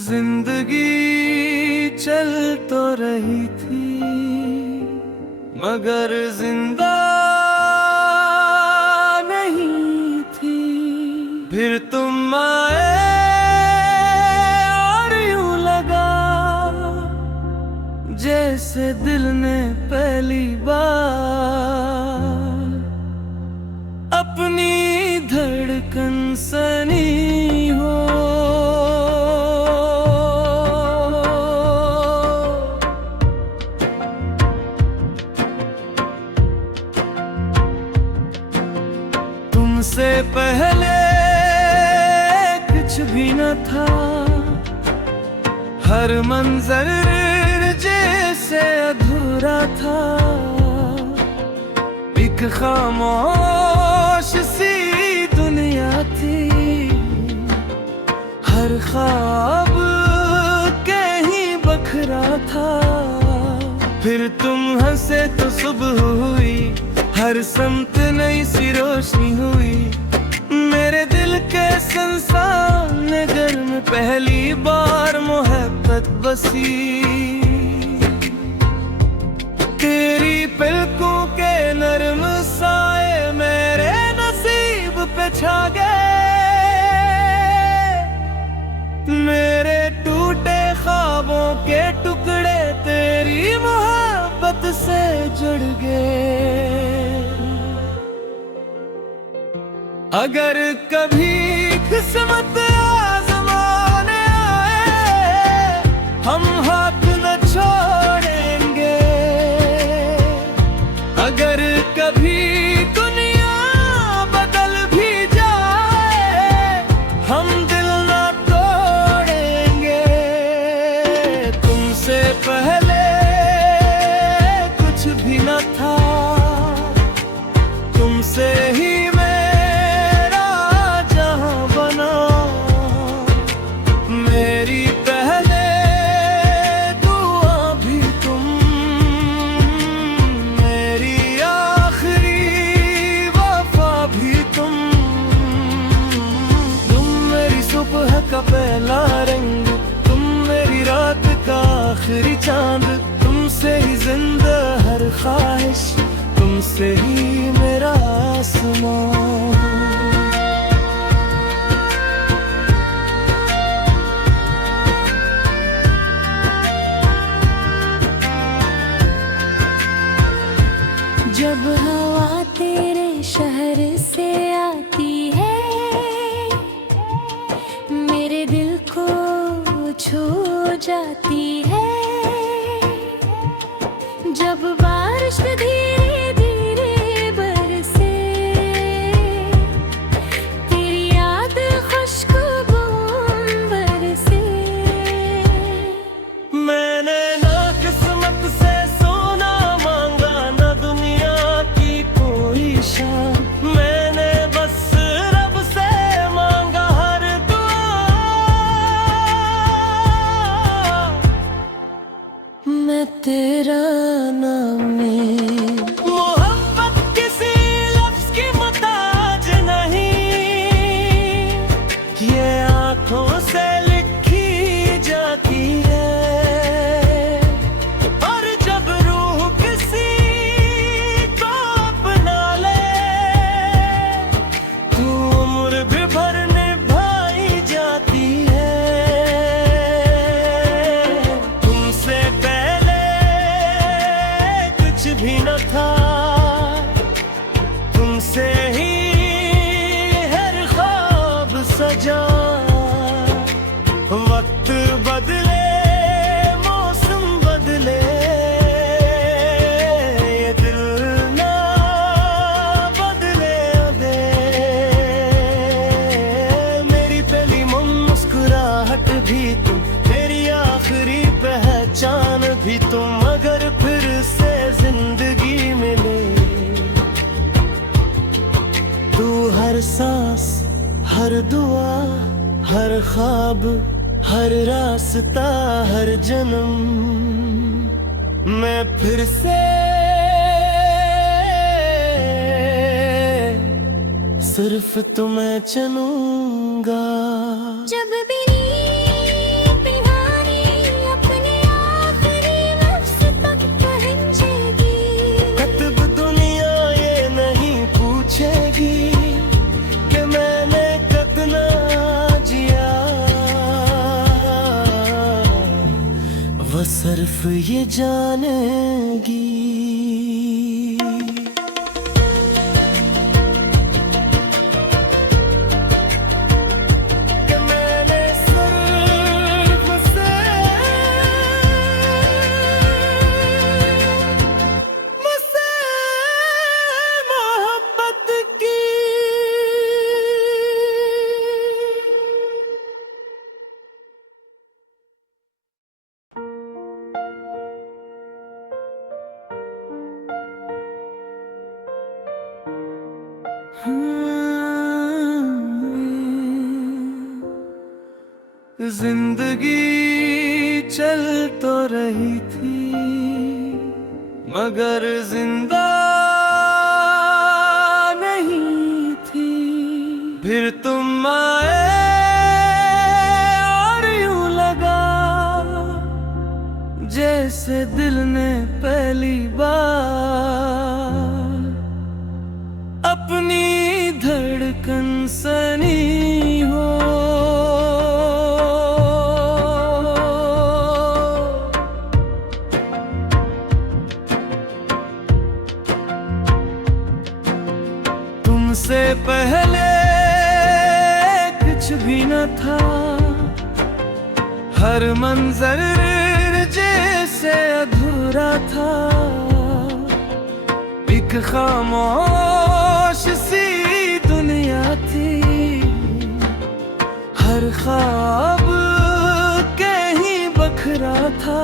जिंदगी चल तो रही थी मगर जिंदा नहीं थी। फिर तुम आए और यूं लगा जैसे दिल ने पहली बार अपनी धड़कन सनी हो। तुमसे पहले कुछ भी न था, हर मंजर जैसे अधूरा था। एक खामोश सी दुनिया थी, हर ख्वाब कहीं बखरा था। फिर तुम हंसे तो सुबह हुई, हर समत नई सी रोशनी हुई। मेरे दिल के संसार नगर में पहली बार मोहब्बत बसी। तेरी पलकों के नरम साए मेरे नसीब पे छा गए। मेरे टूटे ख्वाबों के टुकड़े तेरी मोहब्बत से जुड़ गए। अगर कभी किस्मत आज़माने आए, हम हाथ न छोड़ेंगे। अगर कभी दुनिया बदल भी जाए, हम दिल न तोड़ेंगे। तुमसे पहले कुछ भी न था, तुमसे ही का पहला रंग, तुम मेरी रात का आखिरी चांद। तुमसे ही जिंदा हर ख्वाहिश, तुमसे ही मेरा आसमां। जब हवा तेरे शहर से आती है, मेरे दिल को छू जाती है। जब बारिश धीरे धीरे बरसे, तेरी याद खुशबू बरसे। मैंने ना किस्मत से सोना मांगा, ना दुनिया की कोई शान। मैंने बस रब से मांगा हर दुआ। मैं तेरा नाम है। मोहब्बत किसी लफ्ज़ की मुताज नहीं, ये आँखों से लिखी जाती है। और जब रूह किसी को अपना ले, तू उम्र भी भर निभाई जाती है। तुमसे पहले कुछ भी न था, तुमसे ही हर ख्वाब सजा। वक्त बदले, मौसम बदले, ये दिल ना बदले दे। मेरी पहली मुस्कुराहट भी तुम, मेरी आखिरी पहचान भी तुम। अगर फिर से जिंदगी मिले, तू हर सांस, हर दुआ, हर ख्वाब, हर रास्ता, हर जन्म। मैं फिर से सिर्फ तुम्हें चुनूंगा। जब भी नींद पिघानी अपने आखिरी नफ्स तक पहुंचेगी, कतब दुनिया ये नहीं पूछेगी कि मैंने कितना जिया, वो सिर्फ ये जानेगी। जिंदगी चल तो रही थी मगर जिंदा नहीं थी। फिर तुम आए और यूं लगा जैसे दिल ने पहली बार अपनी धड़कन सनी हो। तुमसे पहले कुछ भी न था, हर मंजर जैसे अधूरा था। एक खामोश सी दुनिया थी, हर ख्वाब कहीं बखरा था।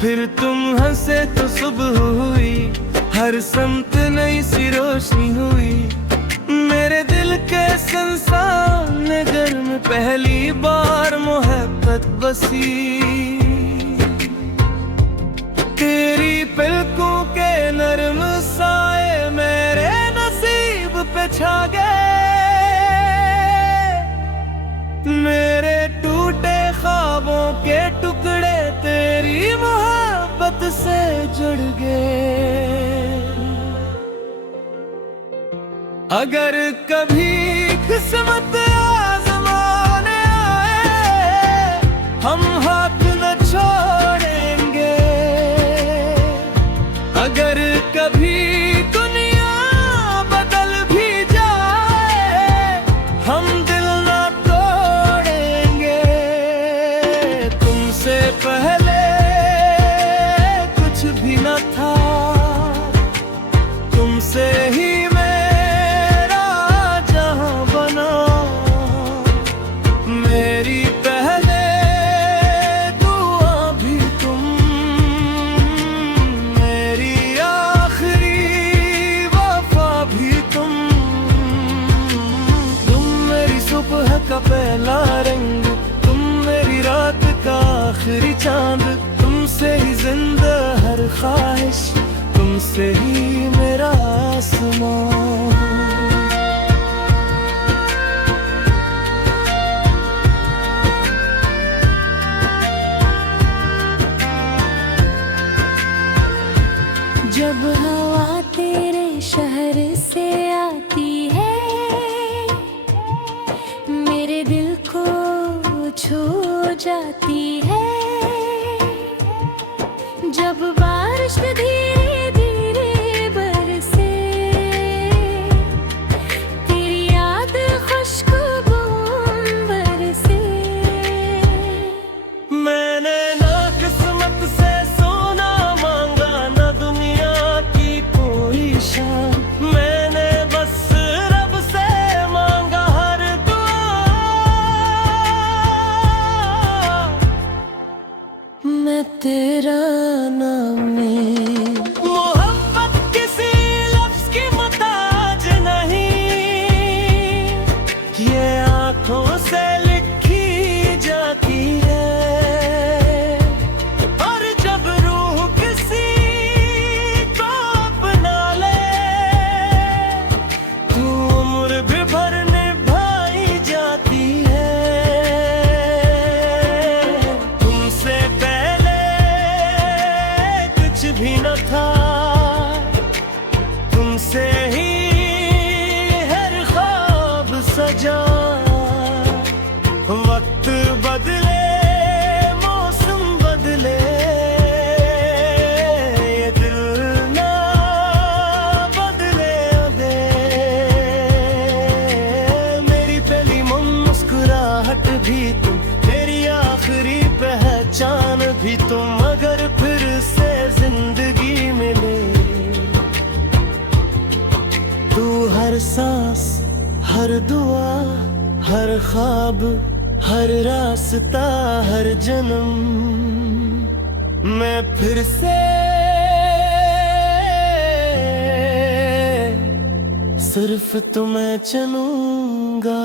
फिर तुम हंसे तो सुबह हुई, हर समत नई सी रोशनी हुई। मेरे दिल के संसार में घर में पहली बार मोहब्बत बसी। तेरी पलकों के नरम साए मेरे नसीब पे छा गए। मेरे टूटे ख्वाबों के टुकड़े तेरी मोहब्बत से जुड़ गए। अगर कभी किस्मत आज़माने आए, हम हाथ न छोड़ेंगे। अगर कभी दुनिया बदल भी जाए, हम दिल न तोड़ेंगे। तुमसे पहले कुछ भी न था, तुमसे ही का पहला रंग, तुम मेरी रात का आखिरी चांद। तुमसे ही जिंदा हर ख्वाहिश, तुमसे ही मेरा आसमां। जब हवा तेरे शहर से आती है, मेरे दिल को छू जाती है। जब बारिश धीरे धीरे बरसे, तेरी याद खुशबू बरसे। मैंने ना किस्मत से सोना मांगा, ना दुनिया की कोई शान। मैंने बस रब से मांगा हर मैं तेरा नाम है। मोहब्बत किसी लफ्ज की मुताज नहीं, ये आंखों से लिखी जाती है। और जब रूह किसी को अपना ले, तू भी न था, तुमसे ही हर ख्वाब सजा। वक्त बदले मौसम बदले, ये दिल ना बदले दे। मेरी पहली मुस्कुराहट भी तुम, मेरी आखिरी पहचान भी तुम। अगर फिर से जिंदगी मिले, तू हर सांस, हर दुआ, हर ख्वाब, हर रास्ता, हर जन्म, मैं फिर से सिर्फ तुम्हें चुनूंगा।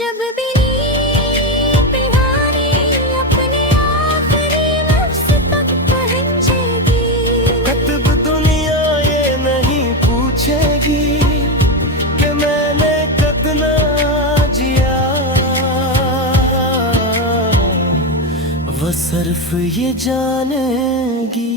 जब भी नींद पिहानी अपने आखिरी नफ्स तक पहुंचेगी, कतब दुनिया ये नहीं पूछेगी कि मैंने कितना जिया, वो सिर्फ ये जानेगी।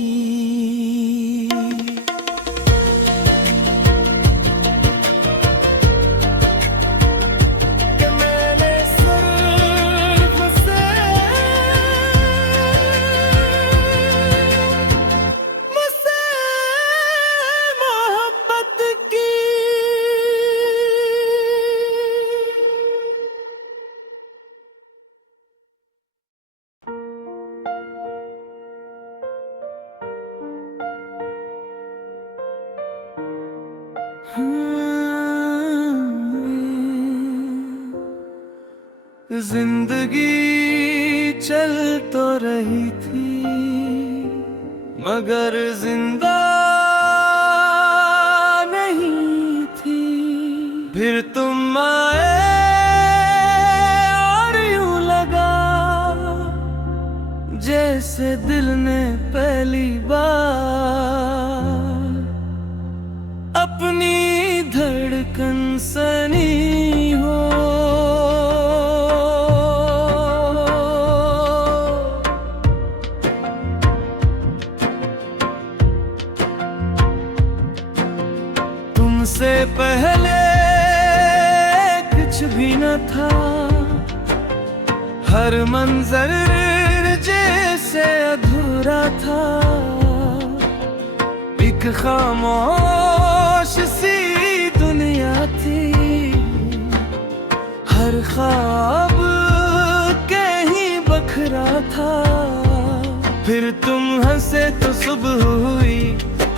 जिंदगी चल तो रही थी, मगर जिंदा नहीं थी। फिर तुम आए और यूं लगा जैसे दिल ने पहली बार अपनी धड़कन सनी हो। तुमसे पहले कुछ भी न था, हर मंजर जैसे अधूरा था। एक खामोश सी दुनिया थी, हर ख्वाब कहीं बखरा था। फिर तुम हंसे तो सुबह हुई,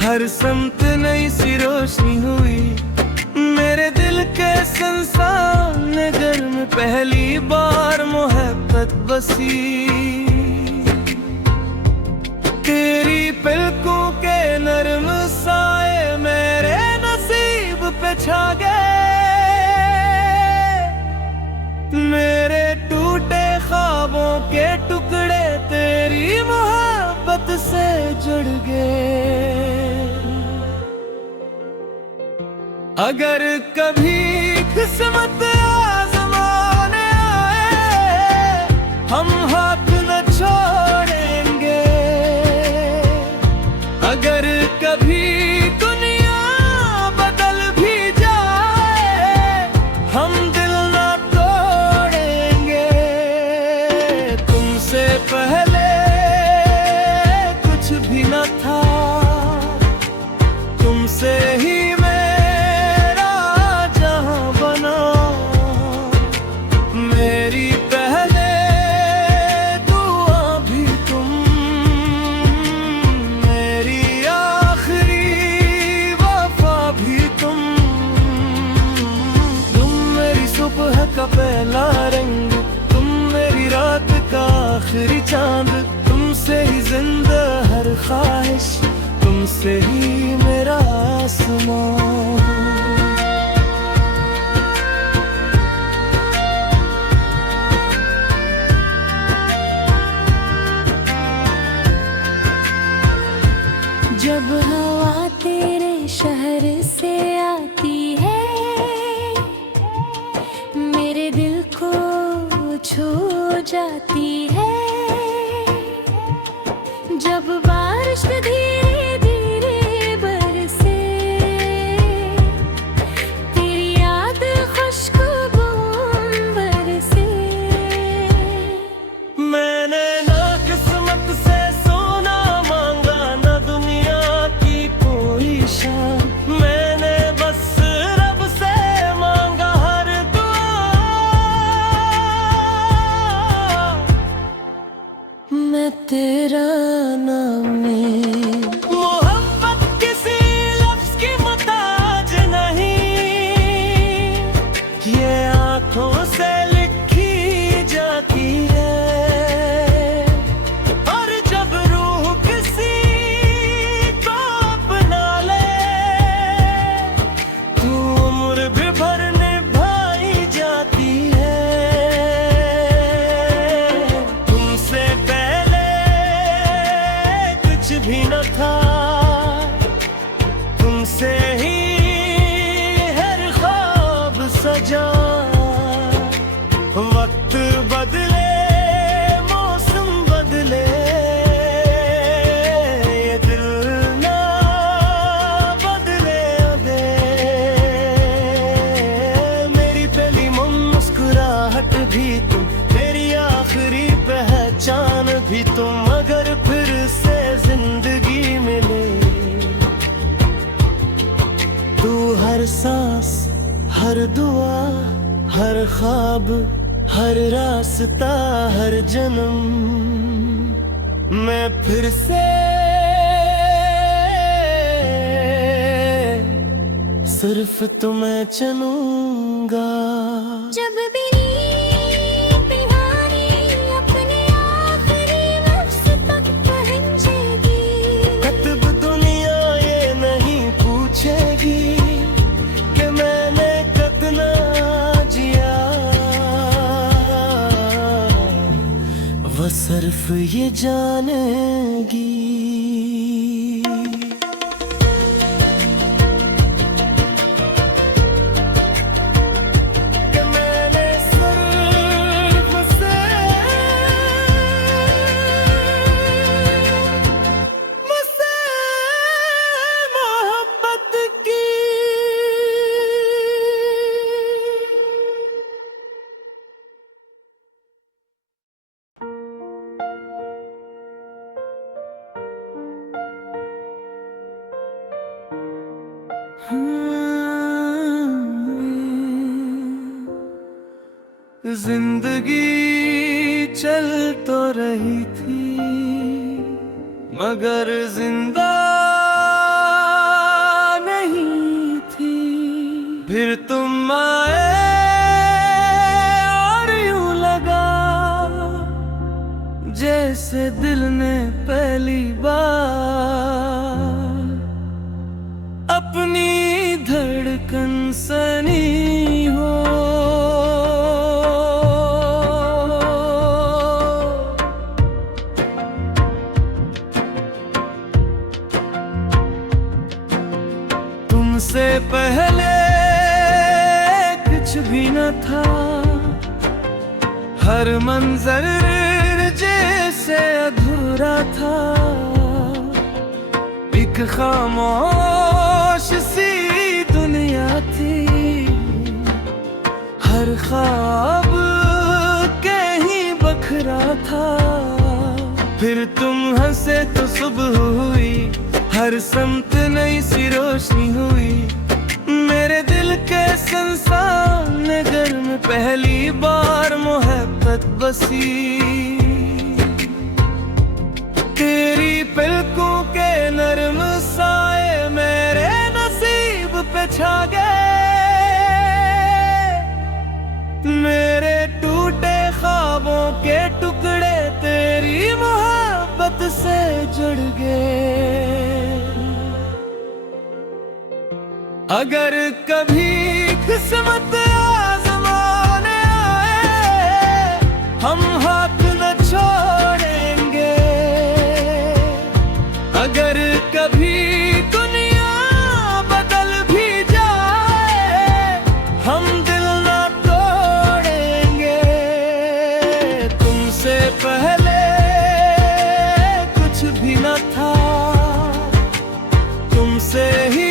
हर समत नई सी रोशनी हुई। मेरे दिल के संसार ने घर में पहली बार मोहब्बत बसी। तेरी पलकों के नरम साए मेरे नसीब पे छा गए। मेरे टूटे ख्वाबों के टुकड़े तेरी मोहब्बत से जुड़ गए। अगर कभी किस्मत आज़माने आए, हम हाथ न छोड़ेंगे। अगर कभी दुनिया बदल भी जाए, हम दिल न तोड़ेंगे। तुमसे पहले कुछ भी न था, तुमसे ही का पहला रंग, तुम मेरी रात का आखिरी चांद। तुमसे ही जिंदा हर ख्वाहिश, तुमसे ही मेरा आसमां। जब हवा तेरे शहर से आती है, मेरे दिल को छू जाती है। जब बारिश धीरे नाम में। मोहब्बत किसी लफ्ज की मोहताज नहीं, ये आंखों से लिखी जाती है। और जब रूह किसी को अपना ले, तू उम्र भी भर निभाई जाती है। तुमसे पहले कुछ भी न था, तुमसे ही हर ख्वाब सजा। वक्त बदले, मौसम बदले, ये दिल ना बदले दे। मेरी पहली मुस्कुराहट भी तुम, मेरी आखिरी पहचान भी तुम। अगर फिर से जिंदगी मिले, तू हर सांस, हर दुआ, हर ख्वाब, हर रास्ता, हर जन्म, मैं फिर से सिर्फ तुम्हें चुनूंगा। जब भी नींद पिहानी अपने आखिरी नफ्स तक पहुंचेगी, कतब दुनिया ये नहीं पूछेगी कि मैंने कितना जिया। वो सिर्फ ये जानेगी कि मैंने सिर्फ से मुझसे मोहब्बत की। जिंदगी चल तो रही थी, मगर जिंदा नहीं थी। फिर तुम आए और यूं लगा जैसे दिल ने पहली बार अपनी धड़कन सनी हो। तुमसे पहले कुछ भी न था, हर मंजर जैसे अधूरा था। एक खामोश सी दुनिया थी, हर ख्वाब कहीं बखरा था। फिर तुम हंसे तो सुबह हुई, हर समत नई सी रोशनी हुई। मेरे दिल के संसार में घर में पहली बार मोहब्बत बसी। तेरी पलकों के नरम साए मेरे नसीब पे छा गए। मेरे टूटे ख्वाबों के टुकड़े तेरी मोहब्बत से जुड़ गए। अगर कभी किस्मत आज़माने आए, हम हाथ न छोड़ेंगे। अगर कभी दुनिया बदल भी जाए, हम दिल न तोड़ेंगे। तुमसे पहले कुछ भी न था, तुमसे ही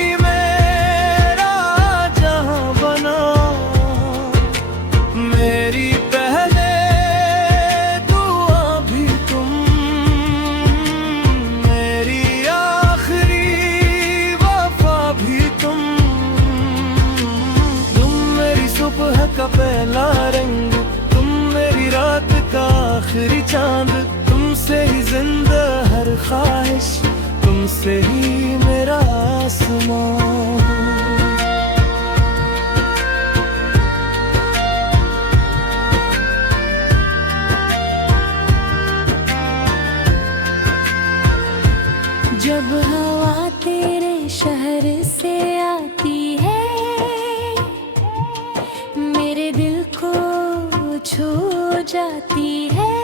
का पहला रंग, तुम मेरी रात का आखिरी चांद। तुमसे ही जिंदा हर ख्वाब तुमसे ही मेरा आसमान। जब हवा तेरे शहर से आती है, मेरे दिल को छू जाती है।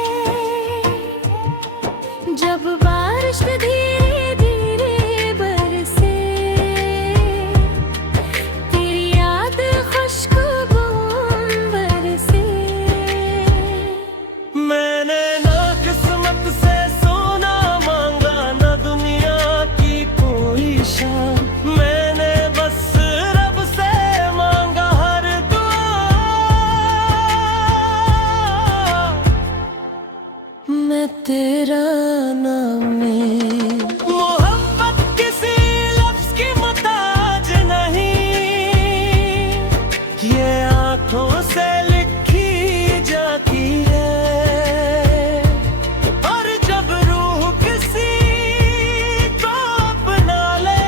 जब बारिश धीरे धीरे बरसे, तेरी याद खुशबू बरसे। मैंने ना किस्मत से सोना मांगा, ना दुनिया की कोई शान। मैंने बस रब से मांगा हर दुआ। मैं तेरा नाम है। मोहब्बत किसी लफ्ज की मोहताज नहीं, ये आंखों से लिखी जाती है। और जब रूह किसी को अपना ले,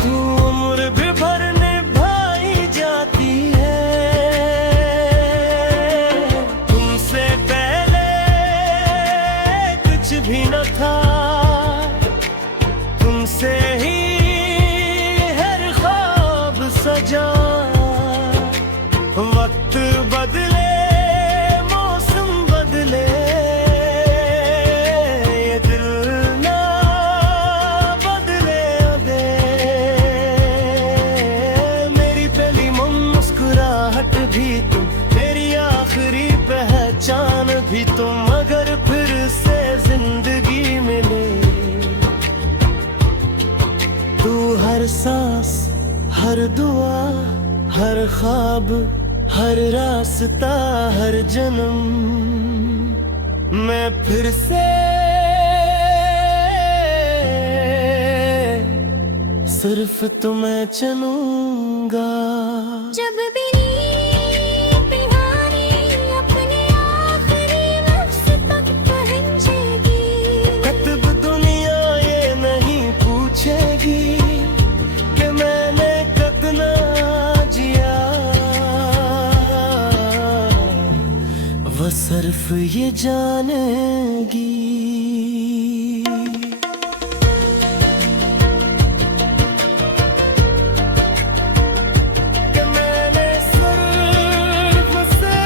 तू उम्र भी भर निभाई जाती है। तुमसे पहले कुछ भी न था, तुमसे ही हर ख्वाब सजा। वक्त बदले, मौसम बदले, ये दिल ना बदले दे। मेरी पहली मुस्कुराहट भी तुम, मेरी आखिरी पहचान भी तुम। अगर फिर से जिंदगी मिले, तू हर सांस, हर दुआ, हर ख्वाब, हर रास्ता, हर जन्म, मैं फिर से सिर्फ तुम्हें चुनूंगा। जब भी पिहानी अपने आखिरी नफ्स तक पहुंचेगी, कतब दुनिया ये नहीं पूछेगी कि मैंने कितना जिया। वो सिर्फ ये जानेगी कि मैंने सिर्फ मुझसे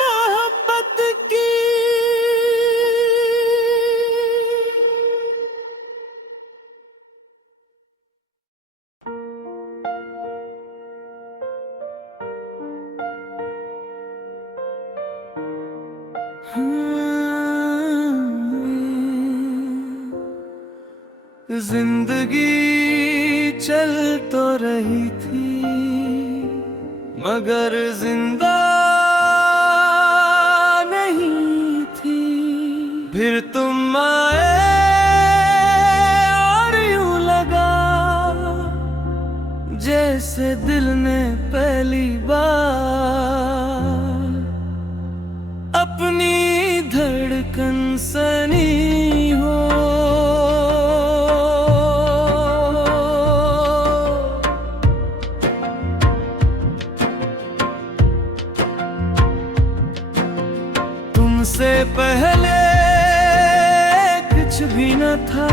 मोहब्बत की। जिंदगी चल तो रही थी, मगर जिंदा नहीं थी। फिर तुम आए और यूं लगा जैसे दिल ने पहली बार अपनी धड़कन सनी हो। तुमसे पहले कुछ भी न था,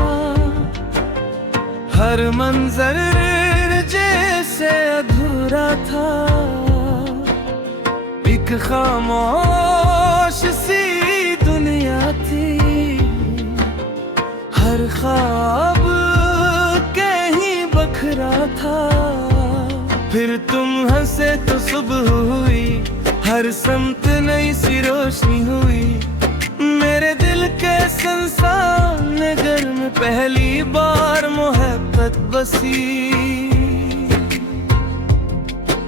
हर मंजर जैसे अधूरा था। एक खामोश सी दुनिया थी, हर ख्वाब कहीं बखरा था। फिर तुम हंसे तो सुबह हुई, हर समत नई सी रोशनी हुई। मेरे दिल के संसार नगर में पहली बार मोहब्बत बसी।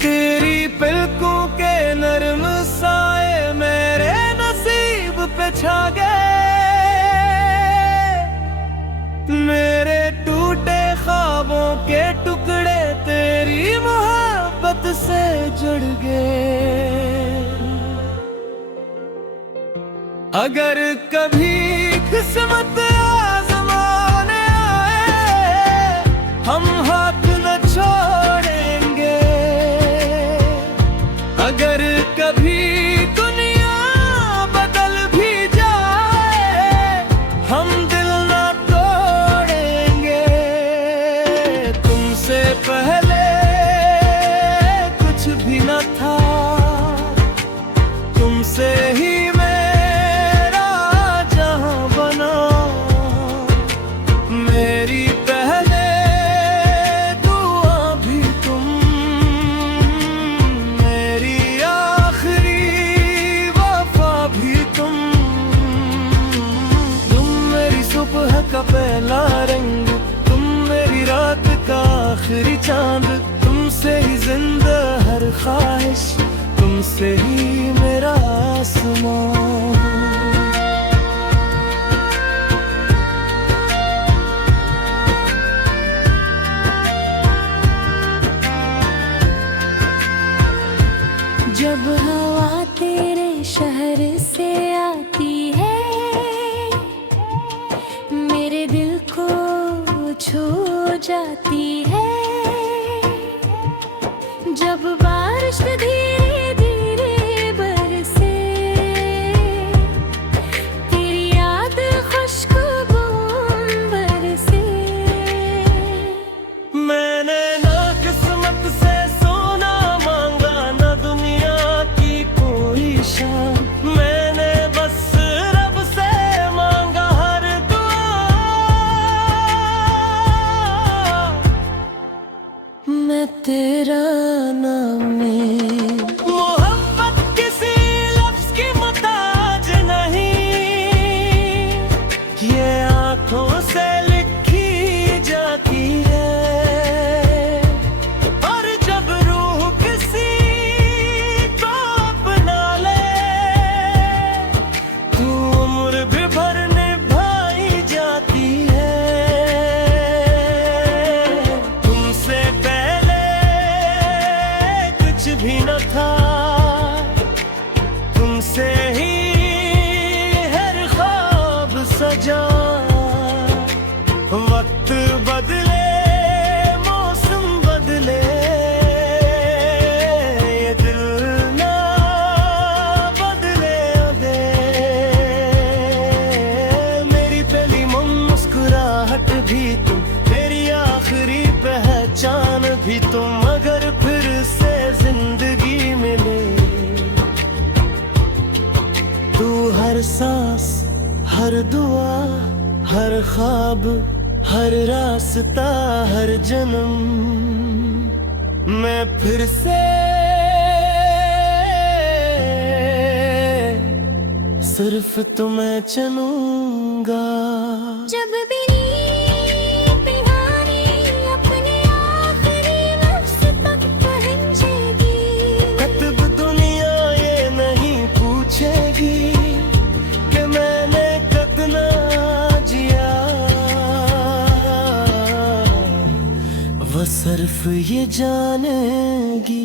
तेरी पलकों के नरम साए मेरे नसीब पे छा गए। मेरे टूटे ख्वाबों के टुकड़े तेरी मोहब्बत से जुड़ गए। अगर कभी किस्मत आजमाने आए, हम हाथ न छोड़ेंगे। अगर कभी दुनिया बदल भी जाए, हम दिल न तोड़ेंगे। तुमसे पहले कुछ भी न था, तुमसे ही का पहला रंग, तुम मेरी रात का आखिरी चांद। तुमसे ही जिंदा हर ख्वाहिश, तुमसे ही मेरा आसमां। जब हवा तेरे शहर से आती है, मेरे दिल को छू जाती है। जब बारिश धीरे धीरे बरसे, तेरी याद खुशबू बरसे। मैंने ना किस्मत से सोना मांगा, ना दुनिया की कोई शान। मैंने बस रब से मांगा हर दुआ। मैं तेरा नाम है। मोहब्बत किसी लफ्ज की मोहताज नहीं, ये आंखों से लिखी जाती है। और जब रूह किसी को अपना ले, तू उम्र भी भर निभाई जाती है। तुमसे पहले कुछ भी न था, तुमसे ही हर ख्वाब सजा। वक्त बदले, मौसम बदले, ये दिल ना बदले दे। मेरी पहली मुस्कुराहट भी तुम, मेरी आखिरी पहचान भी तुम। अगर फिर से जिंदगी मिले, तू हर सांस, हर दुआ, हर ख्वाब, हर रास्ता, हर जन्म। मैं फिर से सिर्फ तुम्हें चुनूंगा। जब भी नींद पिघानी अपने आखिरी नफ्स तक पहुंचेगी, कतब दुनिया ये नहीं पूछेगी कि मैंने कितना जिया। वो सिर्फ ये जानेगी